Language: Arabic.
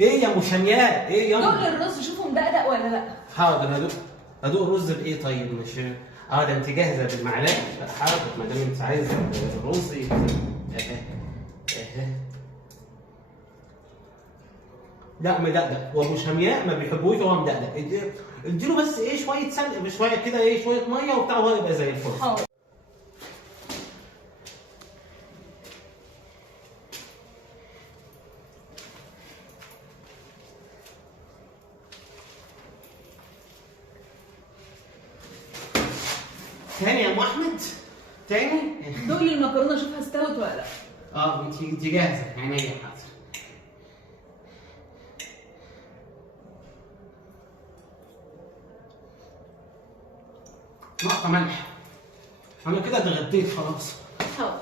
ايه يا ام شمياء؟ ايه يا دول ام؟ الرز شوفوا مدقدق ولا لا. حاضر ادوق الرز بايه طيب؟ مش ده انت جاهزه بالمعلقه؟ لا حاضر، ما دام انت عايزه الرز اهي اهي. لا مدقدق، وابو شمياء ما بيحبوش وهو مدقدق. اديله بس ايه شويه سلق بشويه كده، ايه شويه ميه وبتاع، وهو يبقى زي الفل. حاضر. تاني يا ام احمد؟ تاني؟ دول المكرونه شوفها استوت ولا لا. انت جاهزه؟ عينيا حاضر. نقطة ملح. أنا كده اتغديت خلاص. حاضر.